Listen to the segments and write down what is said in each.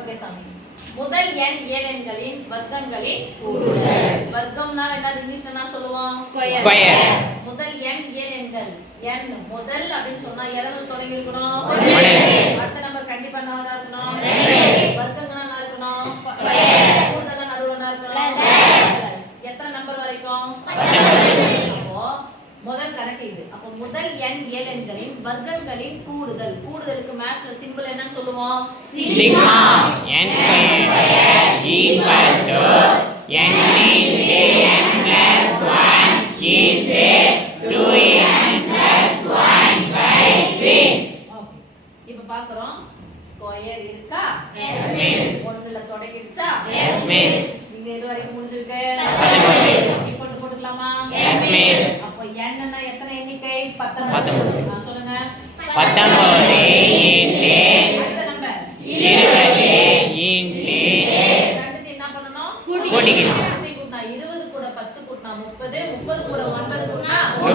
Okay சாமி. முதல் எண் ஏழெண்களின் வர்க்கங்களின் கூடுதல். வர்க்கம்னா என்னது இங்கிலீஷ்ல என்ன சொல்லுவோம்? ஸ்கொயர். முதல் எண் ஏழெண்கள். எண் முதல் அப்படினு சொன்னா எதனால தொடங்கி இருக்கணும்? அடுத்த நம்பர் கண்டிப்பா என்னவா இருக்கணும்? வர்க்கங்களா என்ன இருக்கணும்? ஸ்கொயர். கூடுதலா நடுவுல என்ன இருக்கணும்? எத்தனை நம்பர் வரைக்கும்? அப்போ முதல் கணக்கு இது. அப்ப முதல் எண் ஏழெண்களின் வர்க்கங்களின் கூடுதல். கூடுதலுக்கு மேத்ஸ்ல சிம்பிள் என்னன்னு சொல்லுவோம்? Sigma n square equal to n into n plus 1 into 2n plus 1 by 6. Okay. இப்போ பார்க்கறோம். ஸ்கொயர் இருக்கா? Yes miss. ஒண்ணுல தொடங்கிடுச்சா? Yes miss. இங்க இது வரைக்கும் முடிஞ்சிருக்கு. இப்போ போட்டுக்கலாமா? Yes miss. அப்போ n ன்னா எத்தனை எண்ணிக்கை? 19. சொல்லுங்க. 19 into அடுத்த நம்பர் 20 into ரெண்டுத்தை என்ன பண்ணனும்? கூட்டிக்கணும். 20 கூட 10 கூட்டினா 30, 30 கூட 9 கூட்டினா 39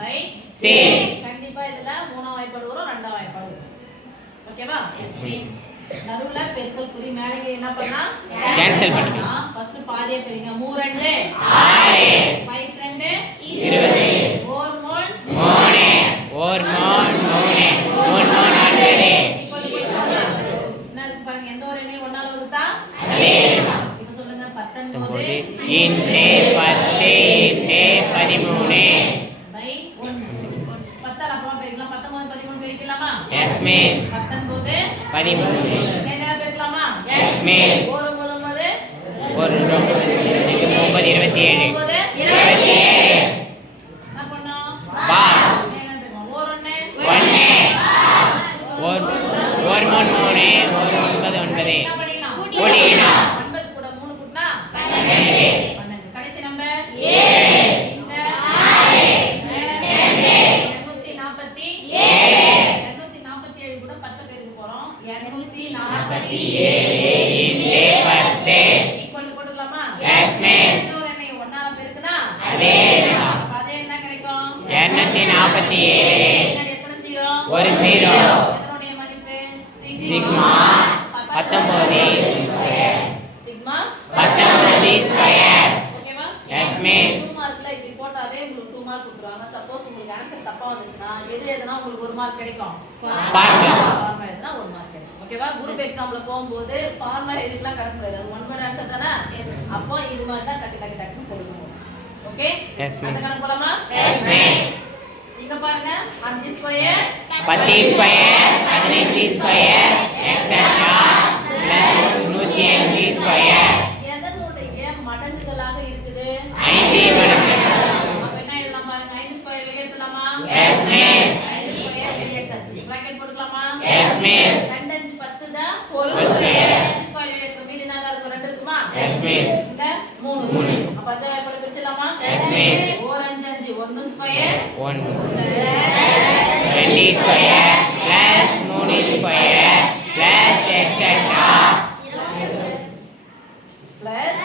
by 6. கண்டிப்பா இதுல மூணாம் வாய்ப்பாடு வரும், ரெண்டாம் வாய்ப்பாடு வரும். ஓகேவா? Yes miss. நடுவுல பெருக்கல் குறி மேலே என்ன பண்ணா கேன்சல் பண்ணிக்கலாம். ஃபர்ஸ்ட் பாதியே பிரிங்க. 3 2 6 5 2 20 4 3 3 4 3 3 9 என்ன பாருங்க, எந்த ஒரு எண்ணையும் ஒண்ணால வகுத்தா இப்போ சொல்லுங்க. 19 into 10 into 13 by 1. 10 அப்புறம் பெருக்கலாம். 19 13 பெருக்கலாமா? Yes miss. 19 13 என்ன பெருக்கலாமா? Yes miss. ஒரு முதல் ஒரு 9 27 என்ன பண்ணோம்? பாஸ் என்ன பெருக்கணும்? ஒரு 1 1 ஒரு 3 9 என்ன பண்ணிடலாம்? கூட்டிக்கலாம். 9 கூட 3 கூட்டினா 12 12. கடைசி நம்பர் 7. இந்த 247 கூட 10 பேருக்கு போறோம். 247 into 10 ஈக்குவல் போட்டுக்கலாமா? Yes miss. இன்னொரு எண்ணை ஒண்ணால பெருக்குனா அதேதான். அப்ப அதே என்ன கிடைக்கும்? 247 பின்னாடி எத்தனை ஜீரோ? ஒரு ஜீரோ. எதனுடைய மதிப்பு? Sigma 19 sigma 19 square. ஓகேவா? Yes miss. 2 மார்க்ல இப்படி போட்டாவே உங்களுக்கு 2 மார்க் கொடுத்துருவாங்க. சப்போஸ் உங்களுக்கு ஆன்சர் தப்பா வந்துச்சுன்னா எது எதுனா உங்களுக்கு 1 மார்க் கிடைக்கும். பார்க்கலாம். ஃபார்முலா எழுதுனா 1 மார்க் கிடைக்கும். ஓகேவா? குரூப் எக்ஸாம்ல போகும்போது ஃபார்முலா எழுதிக்கலாம் கரெக்ட் கிடையாது. அது 1 வேர்ட் ஆன்சர் தானே. அப்போ இது மாதிரி தான் டக்கு போடுவோம். ஓகே? Yes miss. அந்த கணக்கு போலாமா? S miss. இங்க பாருங்க 5 square 10 square 15 square etcetera plus 105 square எதனுடைய மடங்குகளாக இருக்குது? 5 மடங்கு. அப்ப என்ன எழுதலாம் பாருங்க. 5 ஸ்கொயர் வெளிய எடுத்துலாமா? Yes miss. 5 ஸ்கொயர் வெளிய எடுத்தாச்சு. பிராக்கெட் போட்டுக்கலாமா? Yes miss. 2 5 10 தான் ஹோல் ஸ்கொயர். 5 ஸ்கொயர் வெளிய எடுத்து மீதி என்னடா இருக்கும்? 2 இருக்குமா? Yes miss. இங்க 3. அப்ப அத எப்படி பிரிச்சலாமா? Yes miss. 4 5 5 1 square 1 2 square plus 3 square plus etcetera plus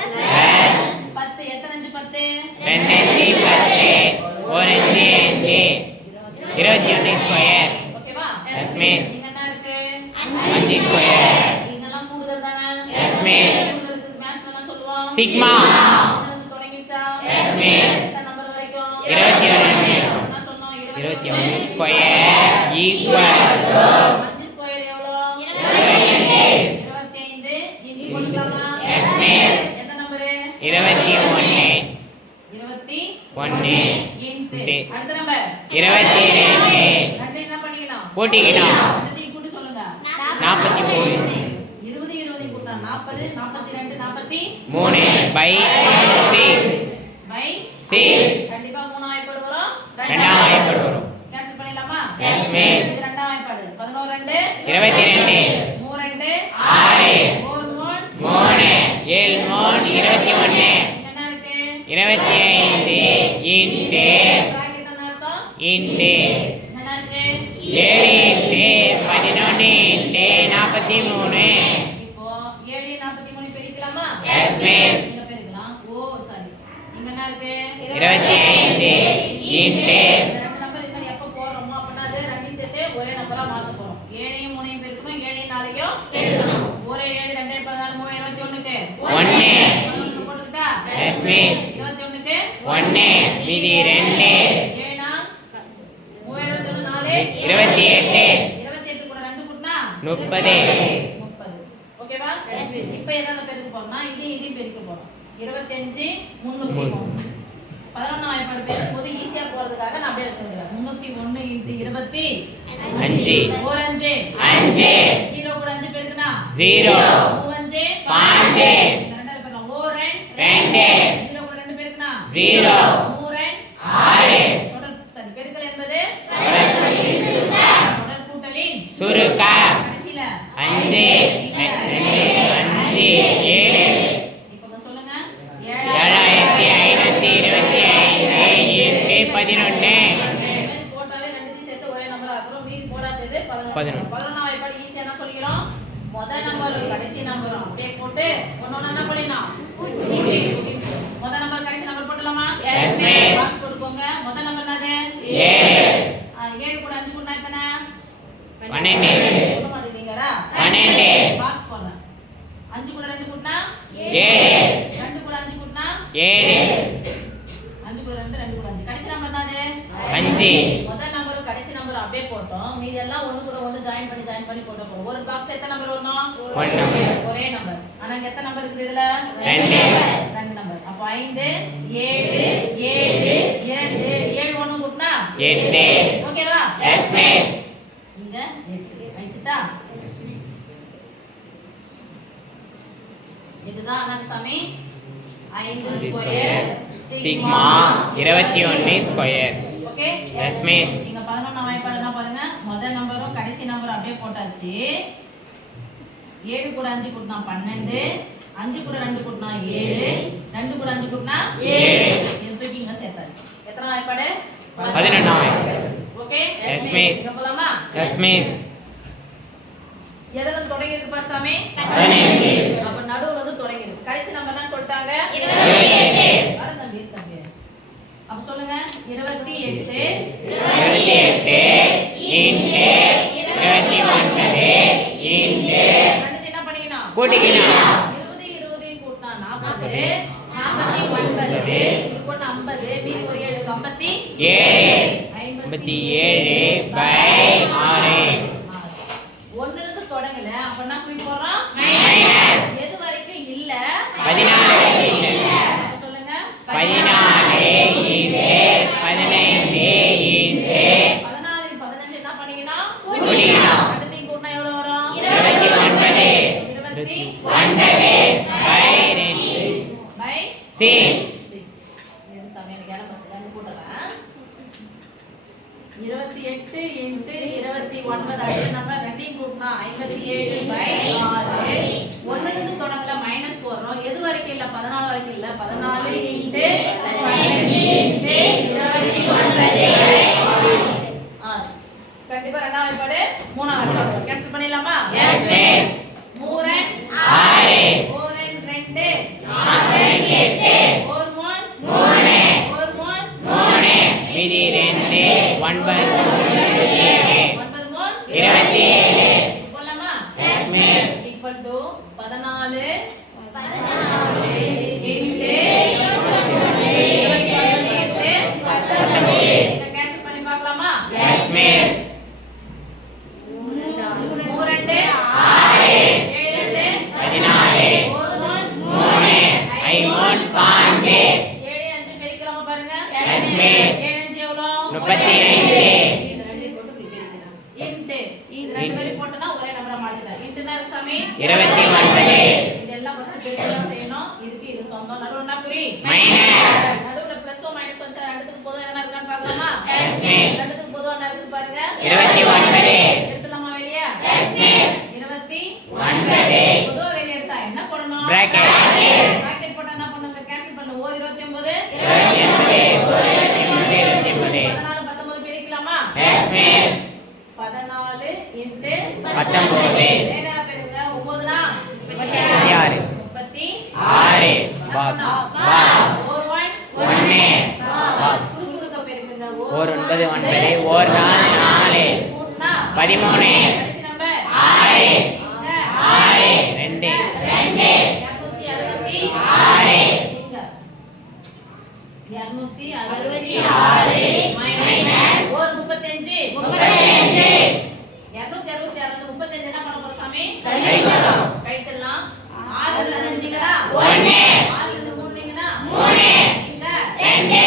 10. எத்தனை 5 10? 2 5 10 1 5 5 21 ஸ்கொயர். ஓகேவா? Yes miss. இங்க என்ன இருக்கு? 5 ஸ்கொயர். இதெல்லாம் கூடுதல் தானே? Yes miss. கூடுதலுக்கு மேத்ஸ்ல என்ன சொல்லுவோம்? சிக்மா. கூடுதல் தொடங்கிச்சா? Yes miss. எத்தனை நம்பர் வரைக்கும்? 21 என்ன சொன்னோம்? 21 ஸ்கொயர் ஈக்குவல் டு 5 ஸ்கொயர் எவ்வளோ? 25. இன்டி போட்டுக்கலாமா? Yes miss. எத்தனை நம்பர்? 21 21 இன்டு அடுத்த நம்பர் 22 ரெண்டு என்ன பண்ணிக்கணும்? கூட்டிக்கணும். ரெண்டையும் கூட்டி சொல்லுங்க. 43 20 20 கூட்டினா 40 42 43 by 6 பை 6 கண்டிப்பா மூணாம் வாய்ப்பாடு வரும். ரெண்டாம் வாய்ப்பாடு வரும். கேன்சல் பண்ணிடலாமா? Yes miss. இது ரெண்டாம் வாய்ப்பாடு. 11 2 22 3 2 6 4 3 3 7 3 21 என்ன இருக்கு? 25 இன்டு பிராக்கெட் என்ன அர்த்தம்? இன்டு என்ன இருக்கு? 7 இன்டு 11 இன்டு 43 இப்போ 7 43 பெருக்கலாமா? S miss. இங்க பெருக்கலாம். ஓ சாரி. இங்க என்ன இருக்கு? 25 இன்டு ரெண்டு நம்பர் இது எப்ப போறோமோ அப்பனா அது ரெண்டு சேர்த்து ஒரே நம்பர் நம்பரா மாத்த போறோம். 7ஐயும் 3ஐயும் பெருக்கணும், 7ஐயும் 4ஐயும் பெருக்கணும். 1 7 2 14 3 21க்கு 1 போட்டுக்கிட்டா எஸ் மிஸ் 21க்கு 1 மீதி 2 7 3 21 4 28 28 கூட 2 கூட்டினா 30 ஓகேவா? இப்போ என்னென்ன பெருக்க போறோம்னா இதையும் பெருக்க போறோம். 25 303 11 வாய்ப்பாடு பெருக்கும்போது ஈஸியா போறதுக்காக நான் அப்படியே சொல்றேன். 301 × 20 5 4 5 5 0 கூட 5 பெருக்குனா 0 5 5 ரெண்டால பெருக்கலாம் 4 2 0 கூட 2 பெருக்குனா 0 3 6 தொடர் சரி பெருக்கல் என்பது தொடர் கூட்டலின் சுருக்கா கடைசில 5 5 7 இப்போ சொல்லுங்க 7525 11 போட்டாவே ரெண்டுத்தையும் சேர்த்து ஒரே நம்பர் ஆக்குறோம். மீதி போடாதது 11. 11 வாய்ப்பாடு ஈஸியா என்ன சொல்லிக்கிறோம்? முதல் நம்பர் கடைசி நம்பர் அப்படியே போட்டு ஒண்ணொண்ணா என்ன பண்ணிடலாம்? முதல் நம்பர் கடைசி நம்பர் போடலாமா? எஸ் மிஸ் பாக்ஸ் போட்டுக்கோங்க. முதல் நம்பர் என்னது? 7 கூட 5 கூட்டினா எத்தனை? 12 போட மாட்டீங்களா? 12 பாக்ஸ் போடுறேன். 5 கூட 2 கூட்டினா 7 2 கூட 5 கூட்டினா 7 5 கூட 2 2 கூட 5 கடைசி நம்பர் என்னது? 5 முதல் நம்பர் கடைசி நம்பர் அப்படியே போட்டோம். மீதி எல்லாம் ஒண்ணு கூட ஒண்ணு ஜாயின் பண்ணி போட போறோம். ஒரு பாக்ஸ் எத்தனை நம்பர் வரணும்? One number. ஒரே நம்பர். ஆனா இங்க எத்தனை நம்பர் இருக்குது இதுல? 2 நம்பர். அப்ப 5 7 7 2 7 1 கூட்டினா 8 ஓகேவா? எஸ் மிஸ் இங்க 8 ஆயிடுச்சா? இதுதான் அண்ணன் சாமி 5 square sigma 21 square okay yes miss நீங்க 11 வாய்ப்பாடு என்ன பாருங்க. முதல் நம்பரும் கடைசி நம்பரும் அப்படியே போட்டாச்சு. 7 கூட 5 கூட்டினா 12 5 கூட 2 கூட்டினா 7 2 கூட 5 கூட்டினா 7 இது தூக்கி இங்க சேர்த்தாச்சு. எத்தனை வாய்ப்பாடு? 11 வாய்ப்பாடு. Okay Yes, miss. இங்க போலாமா? எஸ் மிஸ் எதுல தொடங்கி இருக்கு பாரு சாமி? 15 அப்ப நடுவுல வந்து தொடங்கி இருக்கு. கடைசி நம்பர் என்ன சொல்லிட்டாங்க? 28 வர தம்பி தம்பி. அப்ப சொல்லுங்க 28 இன்டு 29 இன்டு அடுத்து என்ன பண்ணிக்கணும்? கூட்டிக்கணும் 20 20 கூட்டினா 40 49 இது போட்டு 50 மீதி ஒரு 7 57 57 பை 6 ஒண்ணுல இருந்து தொடங்கல. அப்ப என்ன குறி போறோம்? மைனஸ் எது வரைக்கும் இல்ல? 14 இல்ல அப்ப சொல்லுங்க 14 இன்டு 15 இன்டு 14 15 என்ன பண்ணிக்கணும்? கூட்டிக்கணும் அடுத்து கூட்டினா எவ்வளவு வரும்? 29 29 பை 2 பை 6 இது சமயம் இடம் பத்தல போட்டுறேன். 28 இன்டு 29 அடுத்த நம்பர் ரெண்டையும் கூட்டினா 57 பை 6 ஒண்ணுல இருந்து தொடங்கல மைனஸ் போடுறோம். எது வரைக்கும் இல்ல? 14 வரைக்கும் இல்ல. 14 இன்டு 15 இன்டு 29 பை 6 கண்டிப்பா ரெண்டாவது வாய்ப்பாடு மூணாவது வாய்ப்பாடு கேன்சல் பண்ணிடலாமா? எஸ் மிஸ் 3 6 4 2 4 8 4 3 4 3 மீதி 2 9 27 போலாமா? Yes miss equal to 14 into 28 இத கேன்சல் பண்ணி பார்க்கலாமா? எஸ் மிஸ் 3 2 6 7 2 14 4 1 5 5 7 5 பெருக்கலாமா பாருங்க? Yes, miss. 7 5 எவ்வளோ? 35 இது ரெண்டையும் போட்டு இப்படி பெருக்கலாம். இன்டு இது ரெண்டு பேரும் போட்டனா ஒரே நம்பரா மாத்திடலாம். இன்டுனா இருக்கு சாமி 29 இதெல்லாம் ஃபர்ஸ்ட் பெருக்கலாம் செய்யணும். இதுக்கு இது சொந்தம். நடுவுல என்ன குறி? மைனஸ் நடுவுல பிளஸோ மைனஸ் வச்சா ரெண்டுத்துக்கு பொதுவா என்ன இருக்கான்னு பார்க்கலாமா? எஸ் மிஸ் ரெண்டுத்துக்கு பொதுவா என்ன இருக்கு பாருங்க? 29 எடுத்துலாமா வெளிய? எஸ் மிஸ் 29 பொதுவா வெளிய எடுத்தா என்ன பண்ணணும்? Bracket. bracket போட்டா என்ன பண்ணுங்க? கேன்சல் பண்ணு. ஓர் 29 29 14 19 பெருக்கலாமா? எஸ் மிஸ் 14 இன்டு 19 நேரா பெருங்க 9 னா 36 36 பாஸ் ஒரு 1 1 குறுக்குறுக்க பெருக்குங்க. ஓர் 9 9 ஓர் 4 4 கூட்டினா 13 கடைசி நம்பர் 6 இங்க 2 266 இங்க 266 மைனஸ் ஒரு 35 266 35 என்ன பண்ண போறோம் சாமி கழிச்சிடலாம் 6 ல 5 நீங்கடா 1 6 ல 3 நீங்கடா 3 இங்க 2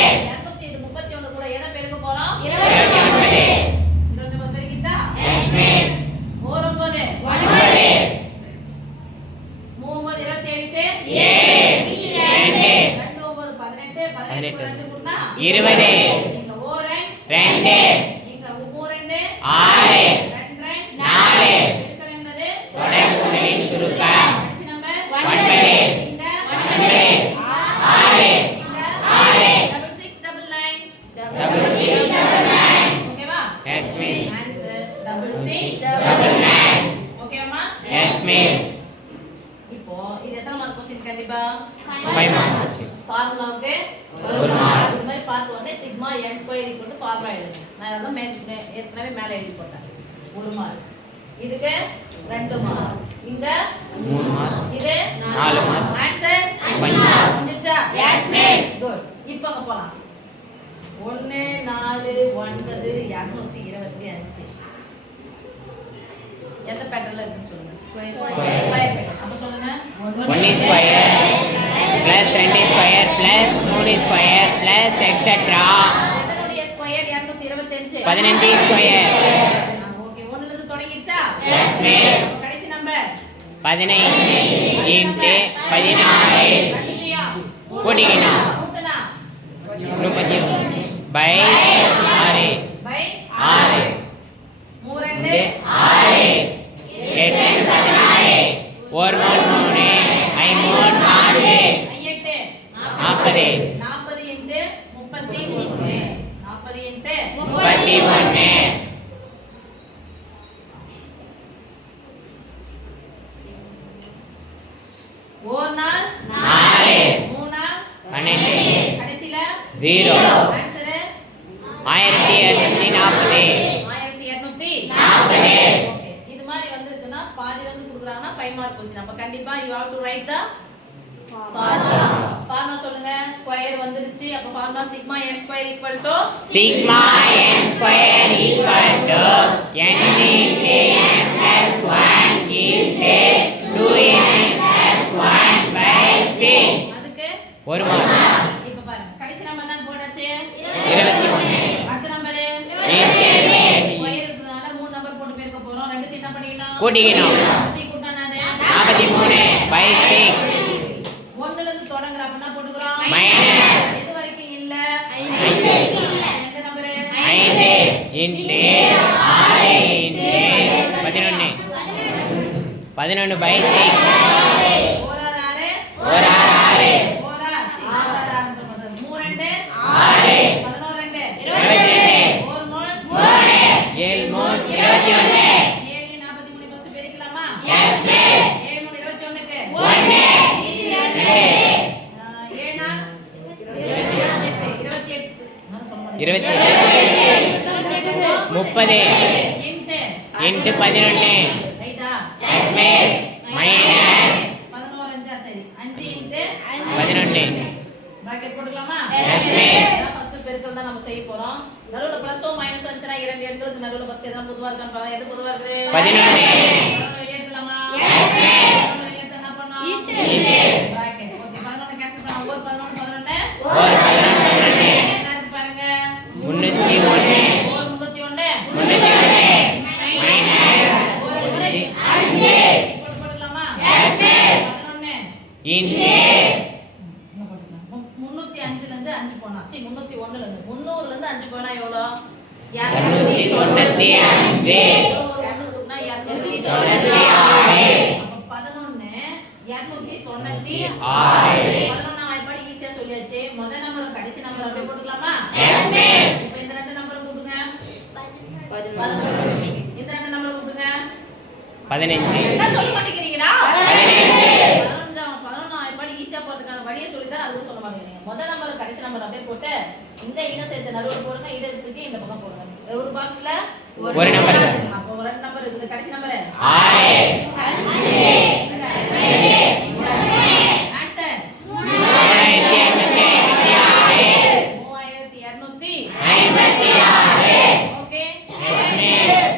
231 கூட எதை பெருக்க போறோம் 29 பெருக்கிட்டா எஸ் மிஸ் 9 9 27 20 இங்க ஓரன் 2 இங்க ஓரன் 6 2 4 பெருக்கல் என்பது தொடர்புகளின் சுருக்கம் கடைசி நம்பர் 9 இங்க 6 இங்க 6699 ஓகேவா எஸ் மிஸ் ஆன்சர் 6699 ஓகேமா எஸ் மிஸ் இப்போ இது எத்தனை மார்க் क्वेश्चन கண்டிப்பா 5 மார்க்ஸ் ஃபார்முலாவுக்கு ஒரு மார்க். இது மாதிரி பார்த்த உடனே sigma n square equal to formula எழுதுங்க நான் அதான் ஏற்கனவே மேலே எழுதி போட்டேன் ஒரு மார்க் இதுக்கு 2 மார்க் இங்க 3 மார்க் இது 4 மார்க் ஆன்சர் 5 மார்க் முடிஞ்சா எஸ் மிஸ் குட் இப்போ அங்க போலாம் 1 4 9 225 எந்த பேட்டர்ன்ல இருக்குன்னு சொல்லுங்க ஸ்கொயர் பேட்டர்ன் அப்ப சொல்லுங்க 1 square plus 2 square plus 3 square plus etc எதனுடைய ஸ்கொயர் 225 15 ஸ்கொயர் ஓகே 1 ல இருந்து தொடங்கிடுச்சா எஸ் மிஸ் கடைசி நம்பர் 15 into 16 கண்டினியூ கூட்டிக்கணும் கூட்டனா 31 by 6 பை 6 3 6 8 16 ஒரு 3 5 4 8 40 40 into 33 40 into 31 ஒரு நாள் 4 மூணு நாள் 12 கடைசில 0 ஆன்சர் 1240 1240 ஓகே இது மாதிரி வந்திருக்குன்னா பாதில இருந்து குடுக்குறாங்கன்னா 5 மார்க் क्वेश्चन அப்ப கண்டிப்பா you have to write the formula சொல்லுங்க ஸ்கொயர் வந்துருச்சு அப்ப formula sigma n square equal to sigma n square equal to n into n plus 1 into 2n plus 1 by 6 அதுக்கு ஒரு மார்க் இப்ப பாருங்க கடைசி நம்பர் என்ன போடாச்சு 21 அடுத்த நம்பர் இருபத்தி ஸ்கொயர் இருக்குனால மூணு நம்பர் போட்டு பெருக்க போறோம் ரெண்டு என்ன பண்ணிக்கணும் கூட்டிக்கணும் 43 by 6 1 ல இருந்து தொடங்குற அப்ப என்ன போட்டுக்கறோம் Minus. எது வரைக்கும் இல்ல 5 எந்த நம்பர் 5 into 6 into 11 11 by 6 ஓரார் ஆறு ஒரு 6 ஓரார் ஓரார் ஆறு பண்றது 3 2 6 11 2 22 ஒரு மூணு 7 3 21 7 43 ஃபர்ஸ்ட் பெருக்கலாமா Yes, miss. 7 3 21 க்கு 1 28 30 into 11 Yes, miss. Minus 11 Yes, miss. பெருக்கல் தான் நம்ம செய்ய போறோம் நடுவுல பிளஸோ மைனஸ் வந்துச்சுனா இரண்டு எண்களுக்கு நடுவுல ஃபர்ஸ்ட் எது பொதுவா இருக்கான்னு பாருங்க எது பொதுவா இருக்கு 11 எழுதலாமா Yes, miss. எழுத என்ன பண்ணோம் Into. பிராக்கெட் ஓகே 11 கேன்சல் பண்ணா ஒரு 11 11 ஒரு 11 என்ன இருக்கு பாருங்க 301 ஒரு 301 301 minus ஒரு 5 போட்டு போடலாமா Yes, miss. 11 into 305 ல இருந்து 5 போனா சரி 301 ல இருந்து 300 ல இருந்து 5 போனா எவ்வளவு 295 1 கூட்டினா 296 அப்ப 11 296 11 வாய்ப்பாடு ஈஸியா சொல்லியாச்சு முதல் நம்பரும் கடைசி நம்பர் அப்படியே போட்டுக்கலாமா Yes, miss. இப்போ இந்த ரெண்டு நம்பரும் கூட்டுங்க 11 இந்த ரெண்டு நம்பரும் கூட்டுங்க 15 என்ன சொல்ல மாட்டேங்கிறீங்களா 11 வாய்ப்பாடு ஈஸியா போறதுக்கான வழியை சொல்லி தான் அதுவும் சொல்ல மாட்டேங்கிறீங்க முதல் நம்பர் கடைசி நம்பர் அப்படியே போட்டு இந்த இன சேர்த்து நடுவுல போடுங்க இதை தூக்கி இந்த பக்கம் போடுங்க ஒரு பாக்ஸ்ல ஒரு நம்பர் சார். அப்போ ஒரு நம்பர் இருக்குது. கடைசி நம்பர் 6 ஆன்சர் 3256 3256